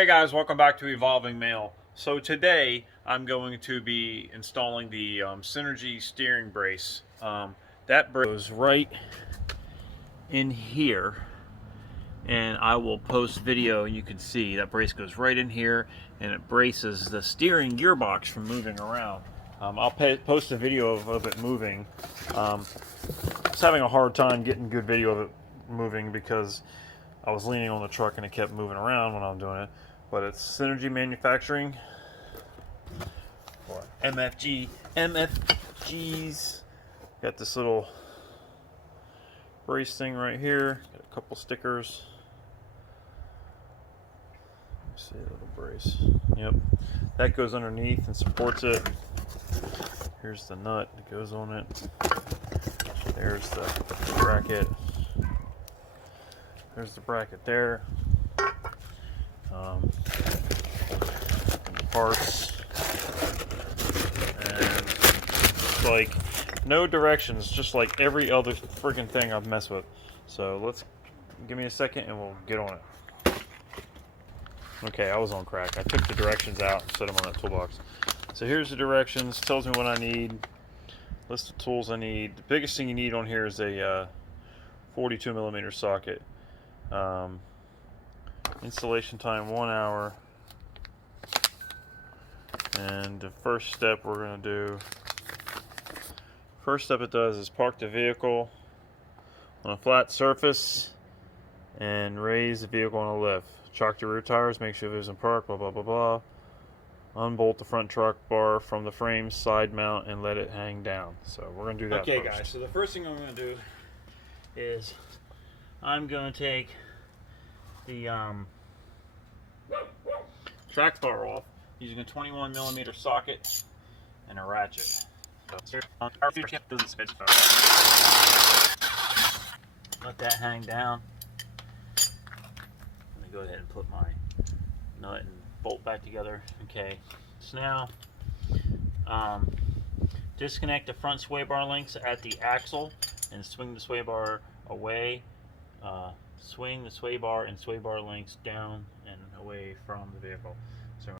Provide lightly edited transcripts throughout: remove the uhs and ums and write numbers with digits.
Hey guys, welcome back to Evolving Male. So today I'm going to be installing the Synergy steering brace. That brace goes right in here, and I will post video. You can see that brace goes right in here, and it braces the steering gearbox from moving around. I'll post a video of it moving. I was having a hard time getting good video of it moving because I was leaning on the truck and it kept moving around when I'm doing it. But it's Synergy Manufacturing, or MFGs. Got this little brace thing right here. Got a couple stickers. Let's see, a little brace. Yep, that goes underneath and supports it. Here's the nut that goes on it. There's the bracket. There's the bracket there. Parts, and it's like no directions, just like every other freaking thing I've messed with. So let's give me a second and we'll get on it. Okay, I was on crack. I took the directions out and set them on that toolbox. So here's the directions. Tells me what I need. List of tools I need. The biggest thing you need on here is a 42mm socket. Installation time 1 hour. And the first step we're going to do, first step it does is park the vehicle on a flat surface and raise the vehicle on a lift. Chock the rear tires, make sure it isn't parked, blah blah blah blah. Unbolt the front truck bar from the frame side mount and let it hang down. So we're going to do that Okay first. guys, so the first thing I'm going to do is I'm going to take the track bar off using a 21mm socket and a ratchet. Let that hang down. Let me go ahead and put my nut and bolt back together. Okay, so now disconnect the front sway bar links at the axle and swing the sway bar away. Swing the sway bar and sway bar links down and away from the vehicle. So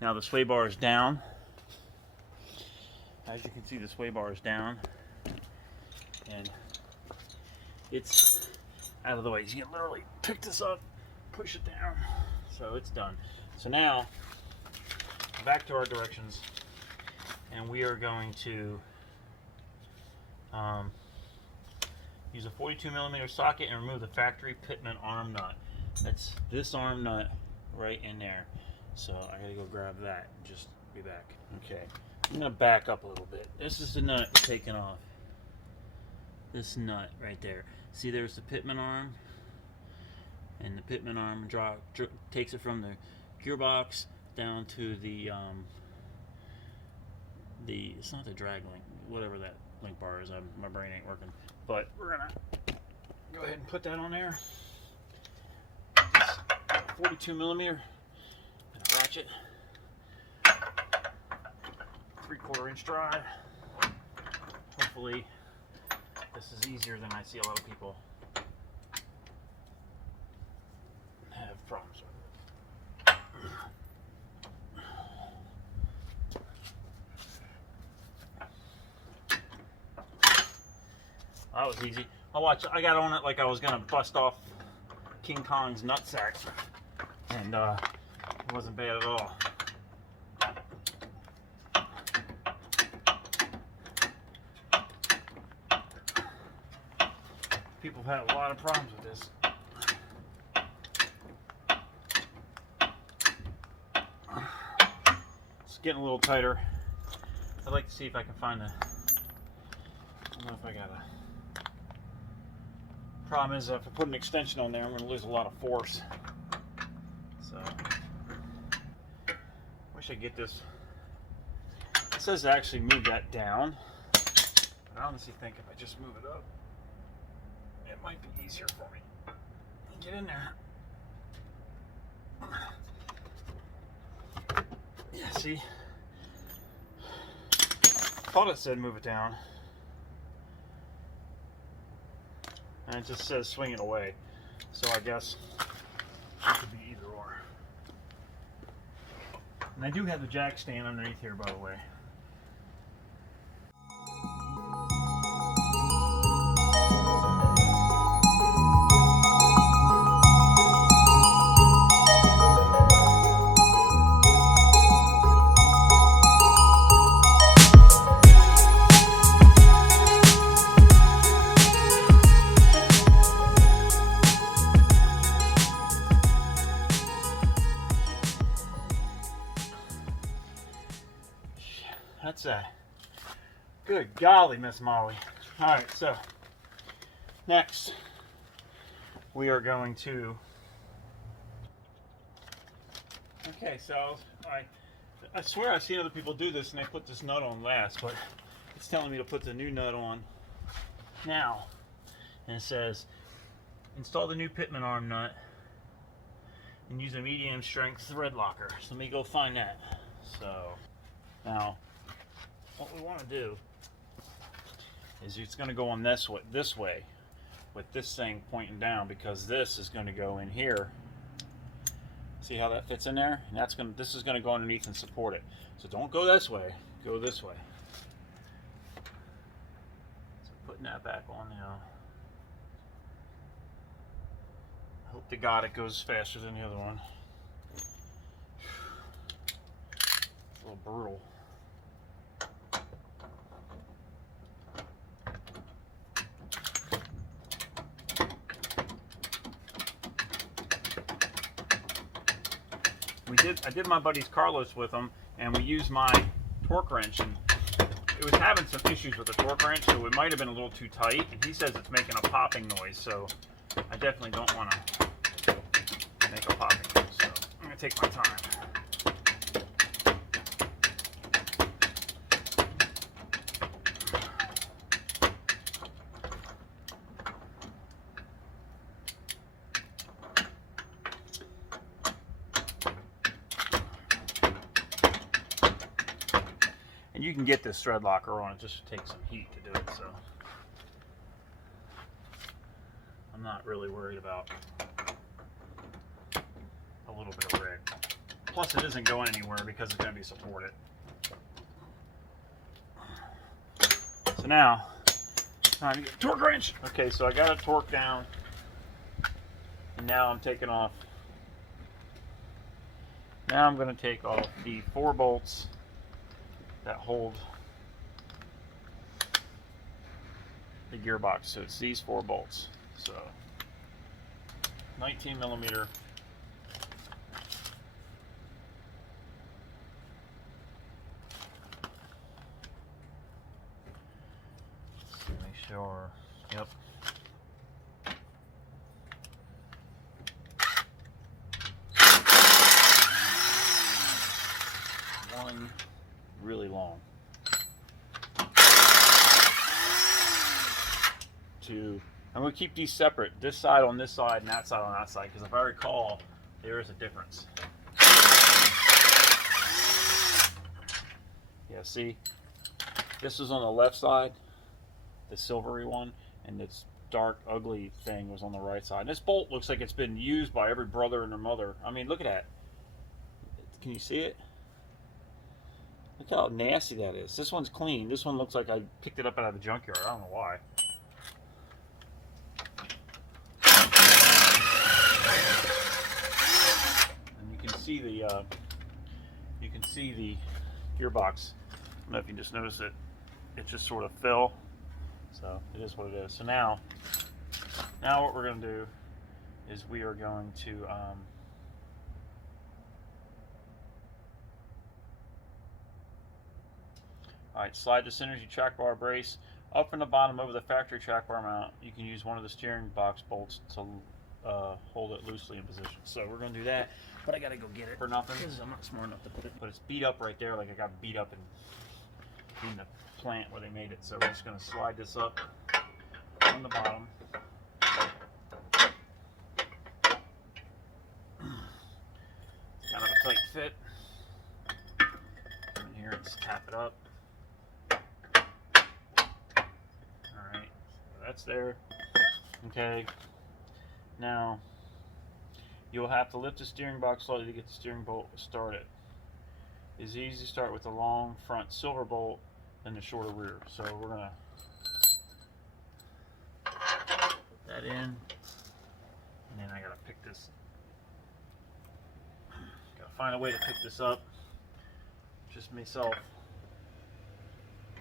now the sway bar is down. As you can see, the sway bar is down and it's out of the way. You can literally pick this up, push it down. So it's done. So now back to our directions, and we are going to use a 42mm socket and remove the factory pitman arm nut. That's this arm nut right in there. So I gotta go grab that and just be back. Okay, I'm gonna back up a little bit. This is the nut taken off. This nut right there. See, there's the pitman arm, and the pitman arm takes it from the gearbox down to the it's not the drag link, whatever that link bar is. My brain ain't working, but we're gonna go ahead and put that on there. 42mm. Ratchet, 3/4 inch drive. Hopefully this is easier than I see a lot of people have problems with. That was easy. I got on it like I was gonna bust off King Kong's nutsack, and it wasn't bad at all. people have had a lot of problems with this. It's getting a little tighter. I'd like to see if I can find a, I don't know if I got a, problem is if I put an extension on there, I'm going to lose a lot of force. So, wish I'd get this. It says to actually move that down, but I honestly think if I just move it up, it might be easier for me. Get in there. Yeah, see? Thought it said move it down. And it just says swing it away. So I guess it could be either or. And I do have the jack stand underneath here, by the way. That's that. Good golly, Miss Molly. Alright, so next we are going to. Okay, so I swear I've seen other people do this and they put this nut on last, but it's telling me to put the new nut on now. And it says install the new pitman arm nut and use a medium strength thread locker. So let me go find that. So now what we want to do is it's going to go on this way with this thing pointing down, because this is going to go in here. See how that fits in there? And this is going to go underneath and support it. So don't go this way, go this way. So putting that back on now. Hope to God it goes faster than the other one. It's a little brutal. I did my buddy's Carlos with him, and we used my torque wrench, and it was having some issues with the torque wrench, so it might have been a little too tight, and he says it's making a popping noise, so I definitely don't want to make a popping noise, so I'm going to take my time. And you can get this thread locker on, it just takes some heat to do it, so I'm not really worried about a little bit of rig. Plus it isn't going anywhere because it's going to be supported. So now, time to get a torque wrench. Okay, so I got it torqued down, and now I'm taking off. Now I'm going to take off the 4 bolts that hold the gearbox. So it's these 4 bolts. So 19 millimeter. Let's make sure. Yep. One really long. 2. I'm going to keep these separate, this side on this side and that side on that side, because if I recall, there is a difference. Yeah, see? This is on the left side, the silvery one, and this dark, ugly thing was on the right side. And this bolt looks like it's been used by every brother and their mother. I mean, look at that. Can you see it? Look how nasty that is. This one's clean. This one looks like I picked it up out of the junkyard. I don't know why. And you can see the gearbox. I don't know if you just notice it. It just sort of fell. So it is what it is. So now Now what we're going to do is we are going to alright, slide the Synergy track bar brace up from the bottom over the factory track bar mount. You can use one of the steering box bolts to hold it loosely in position. So we're going to do that, but I got to go get it for nothing because I'm not smart enough to put it. But it's beat up right there, like I got beat up in the plant where they made it. So we're just going to slide this up on the bottom. It's kind of a tight fit. Come in here and just tap it up. Alright, so that's there. Okay. Now, you'll have to lift the steering box slightly to get the steering bolt started. It's easy to start with the long front silver bolt and the shorter rear. So we're going to put that in, and then I got to pick this. Got to find a way to pick this up. Just myself.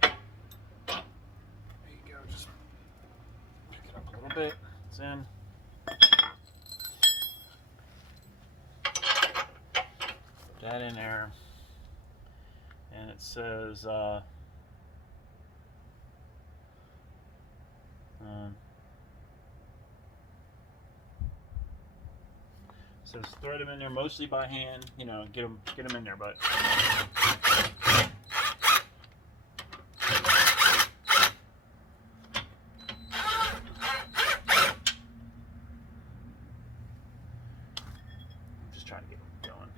There you go. Just pick it up a little bit. It's in. That in there, and it says thread them in there mostly by hand, you know, get them in there, but I'm just trying to get them going.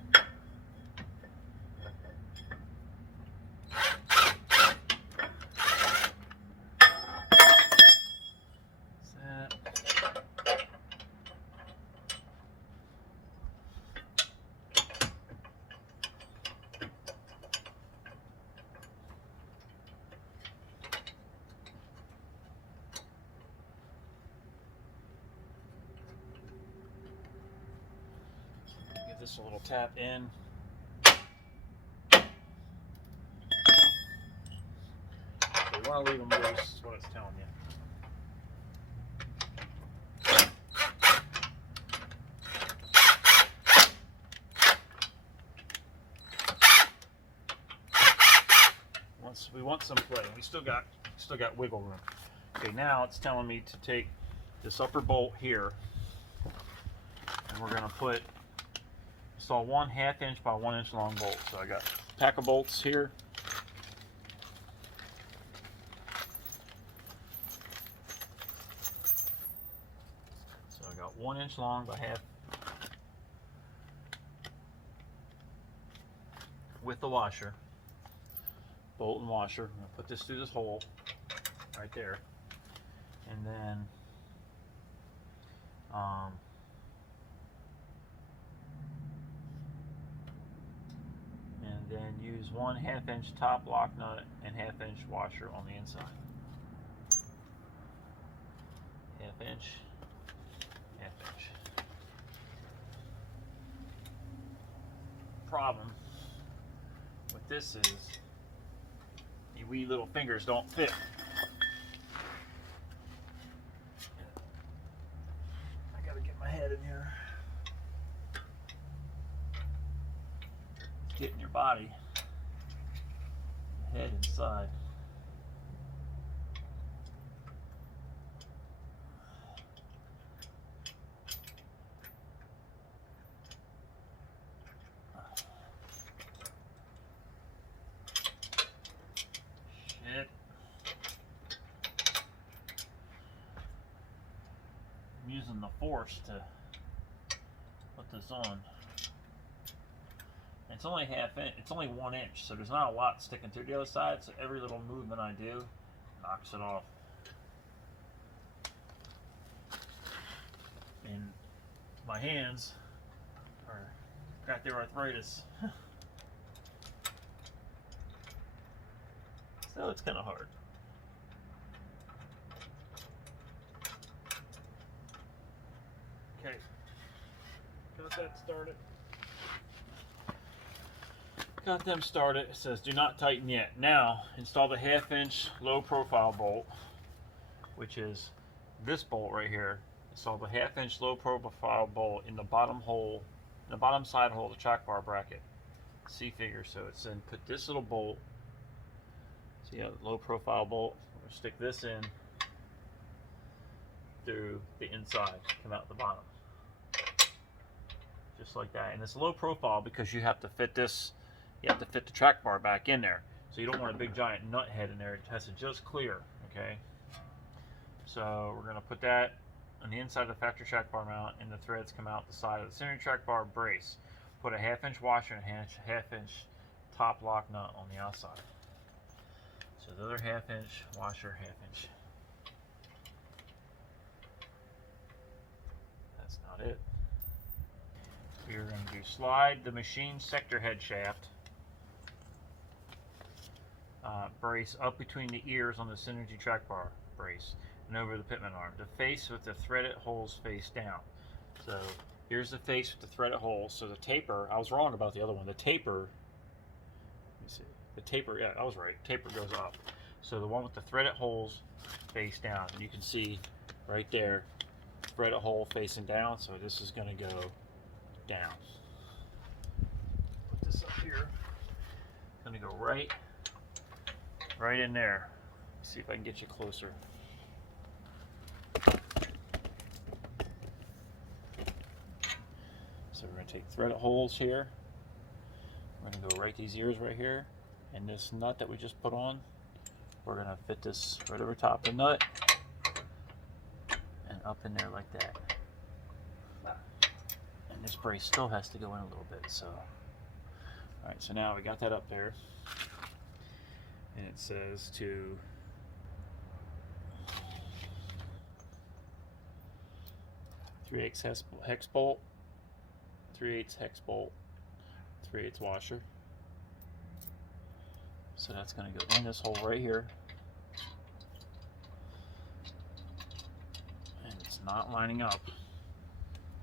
Give this a little tap in. So you want to leave them loose, is what it's telling you. We want some play. We still got wiggle room. Okay, now it's telling me to take this upper bolt here, and we're going to put install 1/2 inch by 1 inch long bolt. So I got a pack of bolts here. So I got 1 inch long by half with the washer. Bolt and washer. I'm going to put this through this hole right there, and then use 1/2 inch top lock nut and 1/2 inch washer on the inside. 1/2 inch, 1/2 inch. Problem with this is the wee little fingers don't fit. I gotta get my head in here. Get in your body. Head inside. Shit. I'm using the force to put this on. It's only 1/2 inch. It's only 1 inch, so there's not a lot sticking through the other side. So every little movement I do knocks it off. And my hands got their arthritis, so it's kind of hard. Okay, got that started. Got them started. It says do not tighten yet. Now install the 1/2 inch low profile bolt, which is this bolt right here. install the 1/2-inch low profile bolt in the bottom hole, the bottom side hole of the track bar bracket. See figure. So it's then put this little bolt. See a low profile bolt. We're gonna stick this in through the inside, come out the bottom, just like that. And it's low profile because you have to fit this. You have to fit the track bar back in there. So you don't want a big giant nut head in there. It has to just clear. Okay. So we're gonna put that on the inside of the factory track bar mount, and the threads come out the side of the center track bar brace. Put a 1/2-inch washer and a 1/2-inch top lock nut on the outside. So the other 1/2-inch washer, 1/2-inch. That's not it. We're going to slide the machine sector head shaft brace up between the ears on the Synergy track bar brace and over the pitman arm. The face with the threaded holes face down. So here's the face with the threaded holes. So the taper, I was wrong about the other one. The taper, let me see. The taper, yeah, I was right. Taper goes up. So the one with the threaded holes face down. And you can see right there, threaded hole facing down. So this is going to go down. Put this up here. Going to go right in there. Let's see if I can get you closer. So we're going to take threaded holes here. We're going to go right these ears right here. And this nut that we just put on, we're going to fit this right over top of the nut and up in there like that. And this brace still has to go in a little bit. So, alright, so now we got that up there. And it says to .3/8 hex bolt, 3/8 hex bolt, 3/8 washer. So that's going to go in this hole right here. And it's not lining up.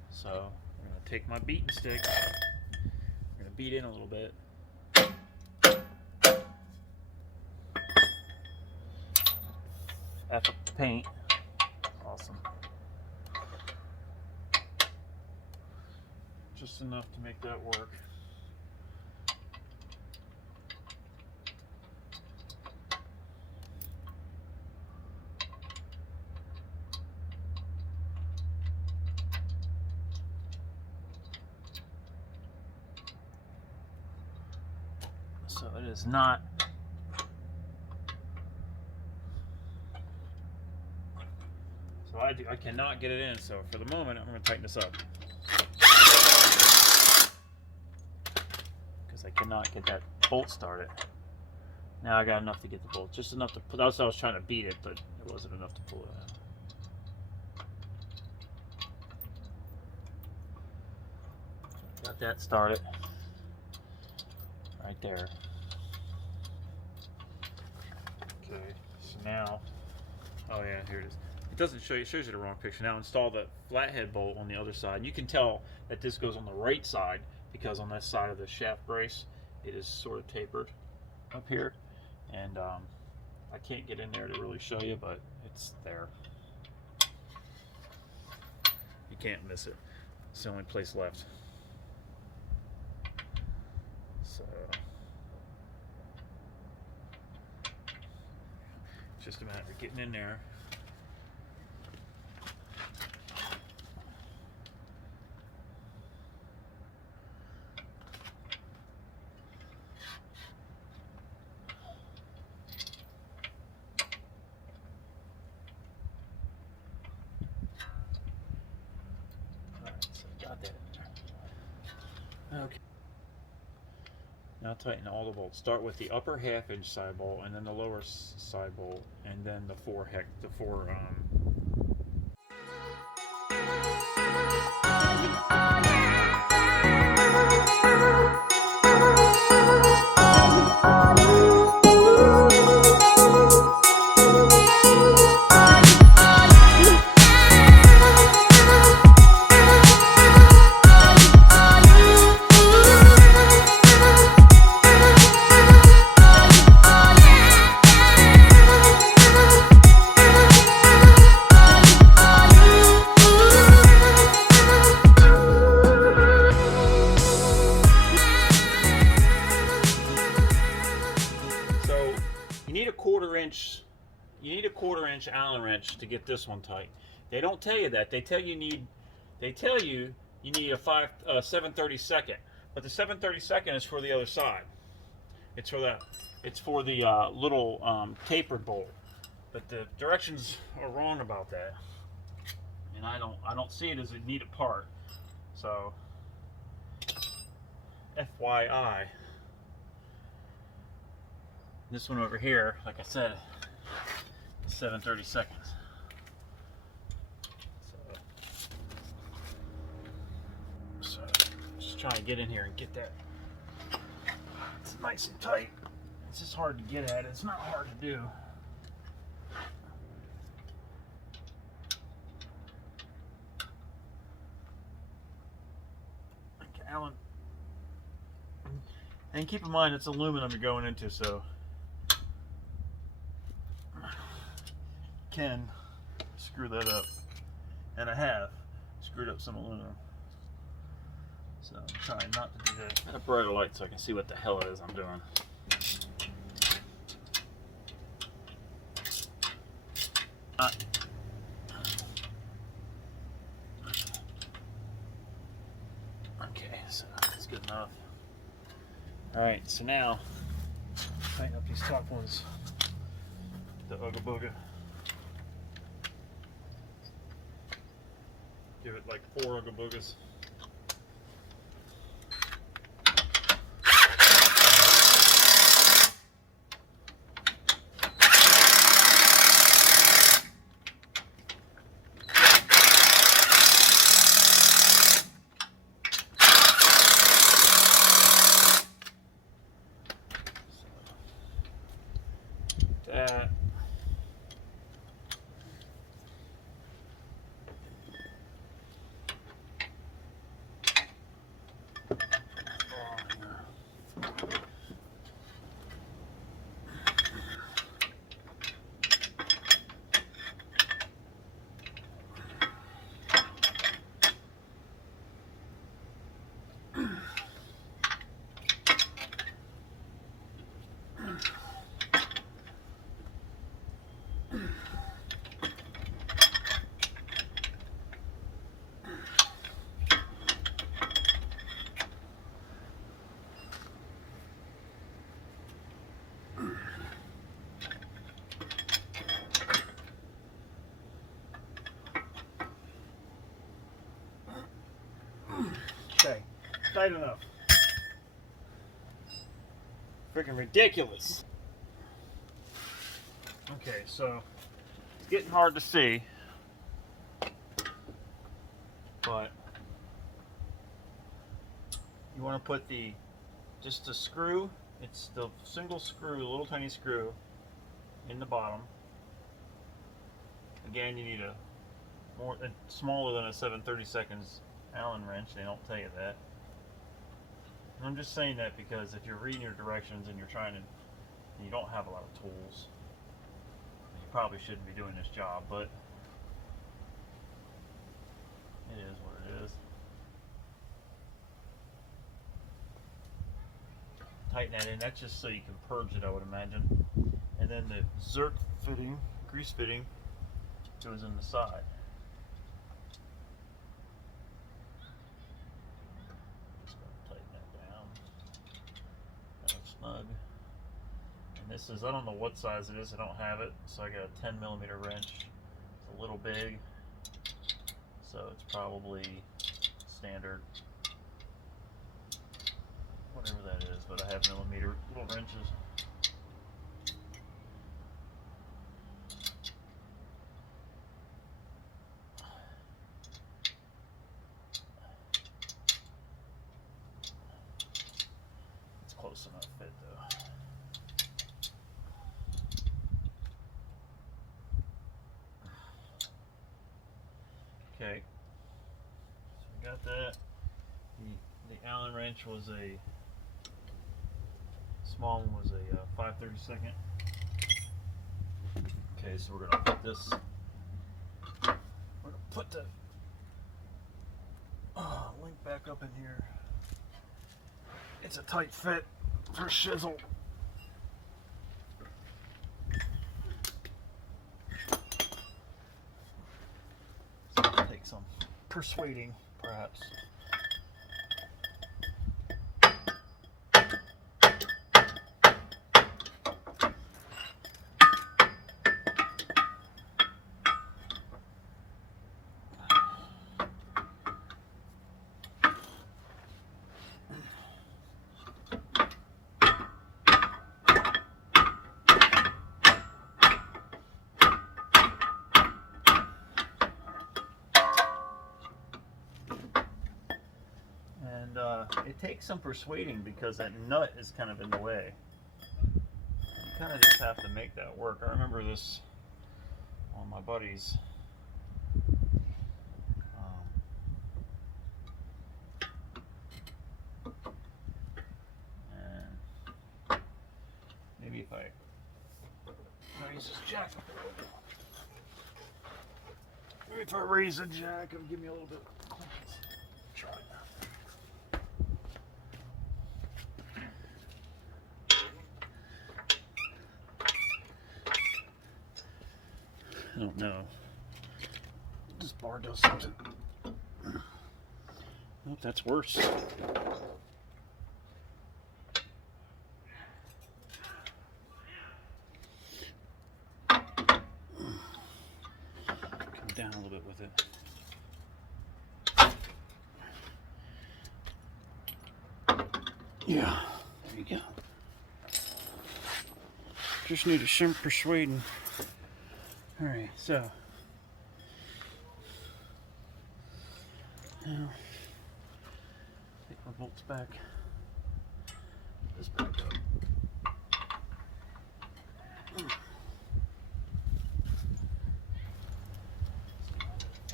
So I'm going to take my beating stick. I'm going to beat in a little bit. F up the paint. Awesome. Just enough to make that work. So it is not I cannot get it in, so for the moment I'm going to tighten this up because I cannot get that bolt started. Now I got enough to get the bolt, just enough to put. That's why I was trying to beat it, but it wasn't enough to pull it out. Got that started right there. Okay, so now, oh yeah, here it is. It doesn't show you, it shows you the wrong picture. Now install the flathead bolt on the other side. And you can tell that this goes on the right side because on this side of the shaft brace, it is sort of tapered up here. And I can't get in there to really show you, but it's there. You can't miss it. It's the only place left. So it's just a matter of getting in there. Okay. Now tighten all the bolts. Start with the upper 1/2-inch side bolt, and then the lower side bolt, and then the four wrench to get this one tight. They don't tell you that. They tell you you need a 7/32, but the 7/32 is for the other side. It's for the little tapered bolt. But the directions are wrong about that, and I don't see it as a needed part. So, FYI. This one over here, like I said, is 7/32. So just trying to get in here and get that. It's nice and tight. It's just hard to get at. It's not hard to do. Okay, Alan. And keep in mind it's aluminum you're going into, so can screw that up, and I have screwed up some aluminum, so I'm trying not to do that. Got a brighter light so I can see what the hell it is I'm doing. Okay, so that's good enough. Alright, so now tighten up these top ones, the Ooga Booga. Give it like 4 Ooga Boogas. That. Okay, tight enough. Freaking ridiculous. Okay, so it's getting hard to see, but you want to put just the screw, it's the single screw, little tiny screw in the bottom. Again, you need a smaller than a 7/32 Allen wrench. They don't tell you that. And I'm just saying that because if you're reading your directions and you don't have a lot of tools, you probably shouldn't be doing this job, but it is what it is. Tighten that in. That's just so you can purge it, I would imagine. And then the Zerk fitting, grease fitting, goes in the side. Snug. And this is, I don't know what size it is, I don't have it, so I got a 10mm wrench. It's a little big, so it's probably standard, whatever that is, but I have millimeter little wrenches. It's close enough fit though. Okay, so we got that. The Allen wrench was a small one, was a 5/32. Okay, so we're gonna put this. We're gonna put the link back up in here. It's a tight fit for shizzle. persuading, perhaps. It takes some persuading because that nut is kind of in the way. You kind of just have to make that work. I remember this on my buddies. And maybe if I raise this jack up a little bit. Maybe if I raise the jack, it'll give me a little bit of clearance. Try it. I don't know. This bar does something. Nope, that's worse. Come down a little bit with it. Yeah, there you go. Just need some persuading. Alright, so now take my bolts back. This back up.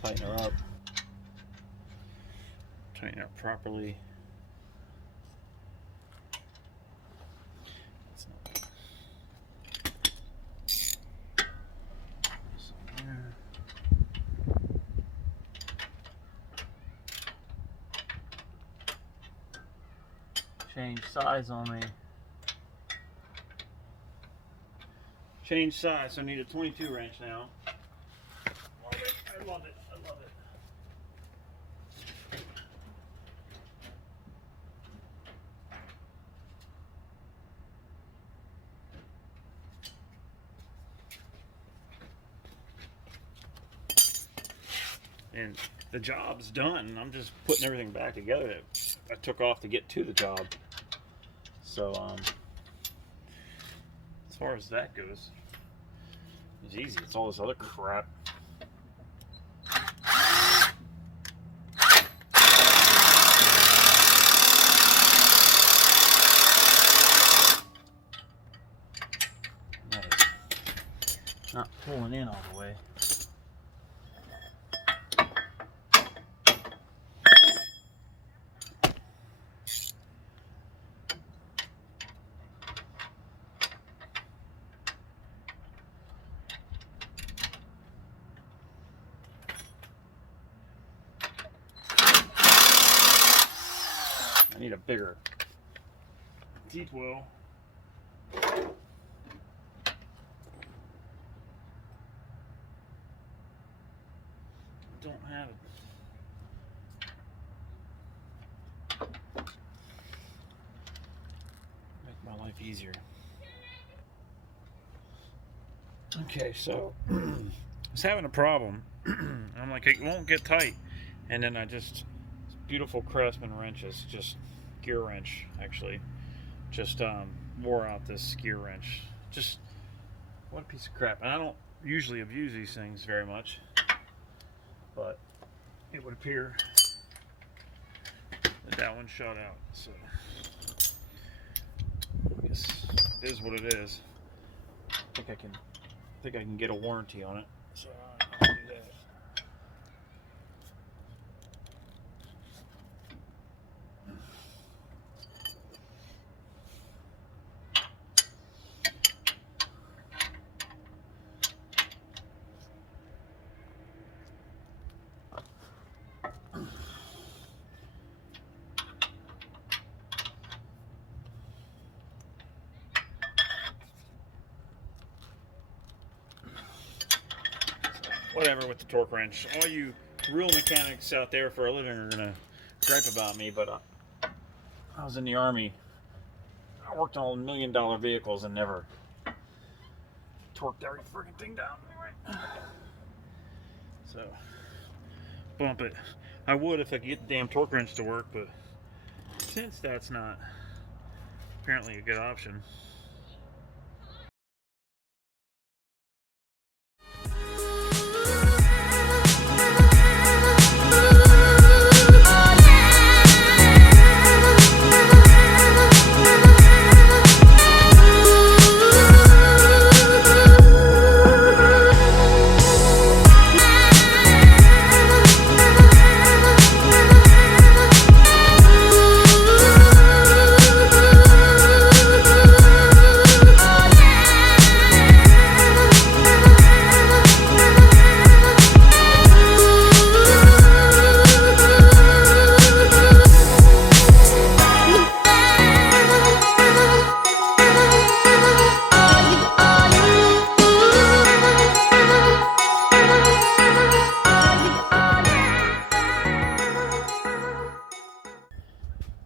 Tighten her up. Tighten her up properly. Change size on me. Change size, so I need a 22 wrench now. Love it, I love it, I love it. And the job's done. I'm just putting everything back together that I took off to get to the job. So, as far as that goes, it's easy. It's all this other crap. That is not pulling in all the way. I need a bigger deep well. Don't have it. Make my life easier. Okay, so I was having a problem. I'm like, it won't get tight, and then I just beautiful Craftsman wrenches, just gear wrench actually, just wore out this gear wrench. Just what a piece of crap. And I don't usually abuse these things very much, but it would appear that one shot out. So I guess it is what it is. I think I can get a warranty on it. So I'll do that. Whatever with the torque wrench. All you real mechanics out there for a living are gonna gripe about me, but I was in the Army. I worked on $1 million vehicles and never torqued every freaking thing down. Anyway. So, bump it. I would if I could get the damn torque wrench to work, but since that's not apparently a good option.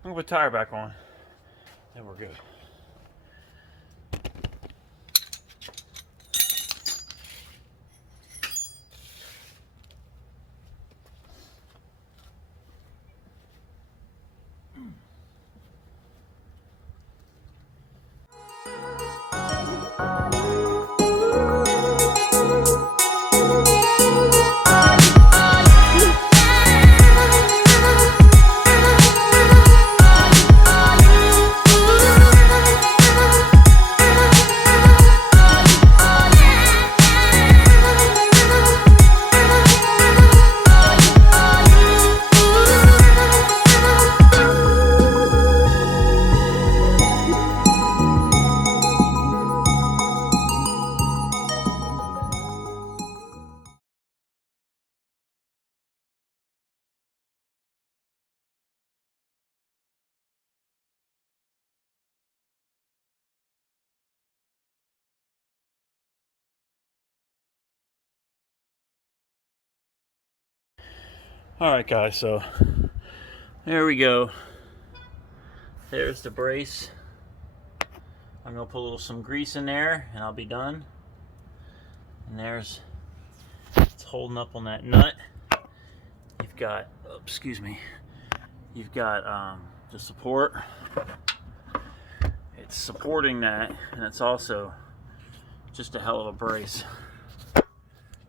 I'm gonna put the tire back on, then we're good. Alright guys, so there we go. There's the brace. I'm going to put some grease in there and I'll be done. And there's, it's holding up on that nut. You've got, oh, excuse me, you've got the support. It's supporting that, and it's also just a hell of a brace.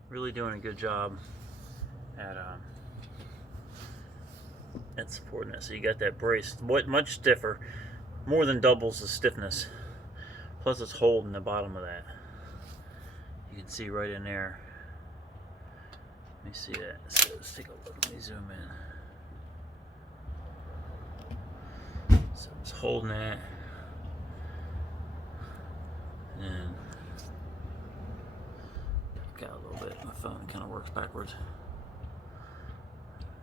Really doing a good job at supporting that. So you got that brace, much stiffer, more than doubles the stiffness. Plus it's holding the bottom of that. You can see right in there. Let me see that. So let's take a look. Let me zoom in. So it's holding that. And got a little bit. My phone kind of works backwards.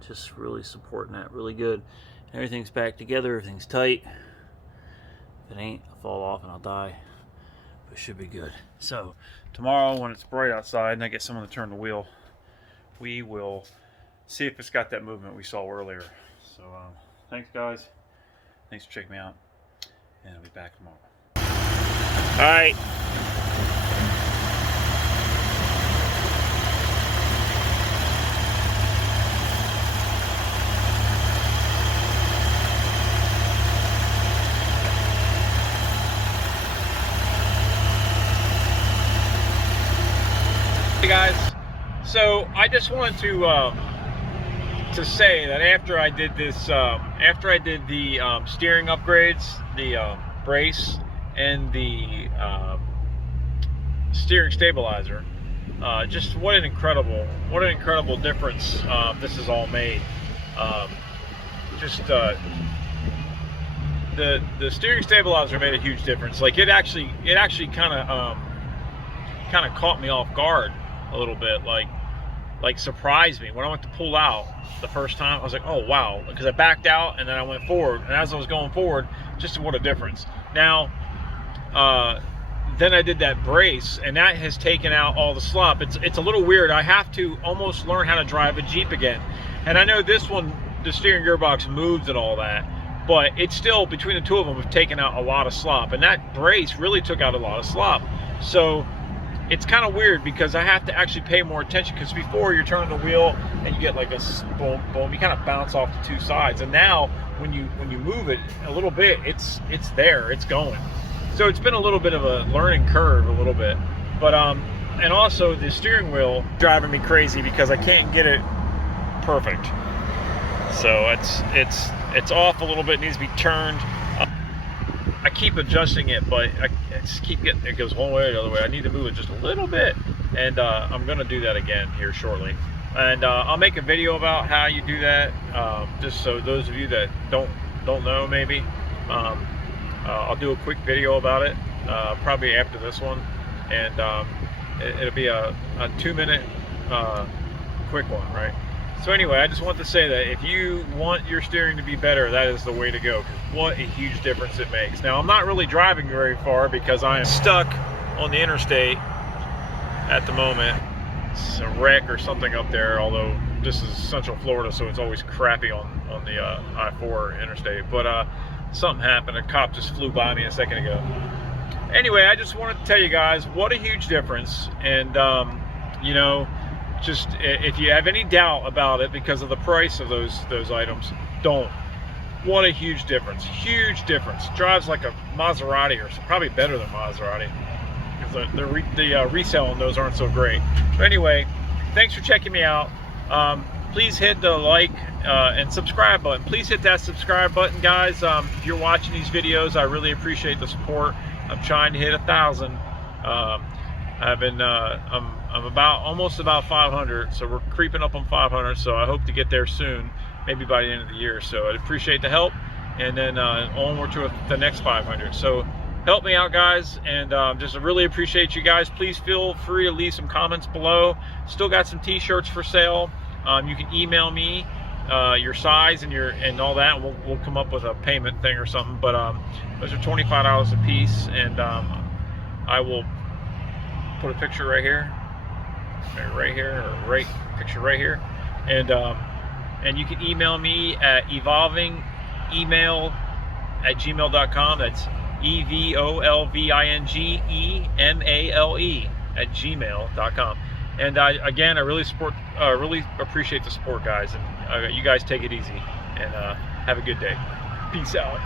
Just really supporting that really good. Everything's back together. Everything's tight. If it ain't, I'll fall off and I'll die. But it should be good. So tomorrow when it's bright outside and I get someone to turn the wheel, we will see if it's got that movement we saw earlier. So thanks guys. Thanks for checking me out. And I'll be back tomorrow. Alright. Hey guys, so I just wanted to say that after I did this, after I did the steering upgrades, the brace and the steering stabilizer, just what an incredible difference this has all made. The steering stabilizer made a huge difference. Like it actually kind of caught me off guard a little bit, like surprised me when I went to pull out the first time. I was like, oh wow, because I backed out and then I went forward, and as I was going forward, just what a difference. Now then I did that brace, and that has taken out all the slop. It's a little weird. I have to almost learn how to drive a Jeep again. And I know this one, the steering gearbox moves and all that, but it's still, between the two of them, have taken out a lot of slop. And that brace really took out a lot of slop. So it's kind of weird because I have to actually pay more attention, because before you're turning the wheel and you get like a boom, boom, you kind of bounce off the two sides. And now when you move it a little bit, it's there, it's going. So it's been a little bit of a learning curve a little bit. But and also the steering wheel driving me crazy because I can't get it perfect. So it's off a little bit, needs to be turned. I keep adjusting it, but I just keep getting, it goes one way or the other way. I need to move it just a little bit, and I'm gonna do that again here shortly. And I'll make a video about how you do that, just so those of you that don't know, maybe I'll do a quick video about it, probably after this one, and it'll be a 2-minute quick one, right? So anyway, I just want to say that if you want your steering to be better, that is the way to go. What a huge difference it makes. Now, I'm not really driving very far because I am stuck on the interstate at the moment. It's a wreck or something up there, although this is Central Florida, so it's always crappy on the I-4 interstate. But something happened. A cop just flew by me a second ago. Anyway, I just wanted to tell you guys what a huge difference. And, you know, just if you have any doubt about it because of the price of those items, don't. What a huge difference. Huge difference. Drives like a Maserati, or probably better than Maserati, because the resale on those aren't so great. But anyway, thanks for checking me out. Please hit the like and subscribe button. Please hit that subscribe button, guys. If you're watching these videos, I really appreciate the support. I'm trying to hit 1,000. I'm almost about 500, so we're creeping up on 500, so I hope to get there soon, maybe by the end of the year. So I'd appreciate the help, and then onward to the next 500. So help me out, guys, and just really appreciate you guys. Please feel free to leave some comments below. Still got some t-shirts for sale. You can email me your size and all that, and we'll come up with a payment thing or something. But those are $25 a piece, and I will put a picture right here, picture right here, and you can email me at eVOLVINGmALE@gmail.com. That's eVOLVINGmALE@gmail.com. And again, I really appreciate the support, guys, and you guys take it easy, and have a good day. Peace out.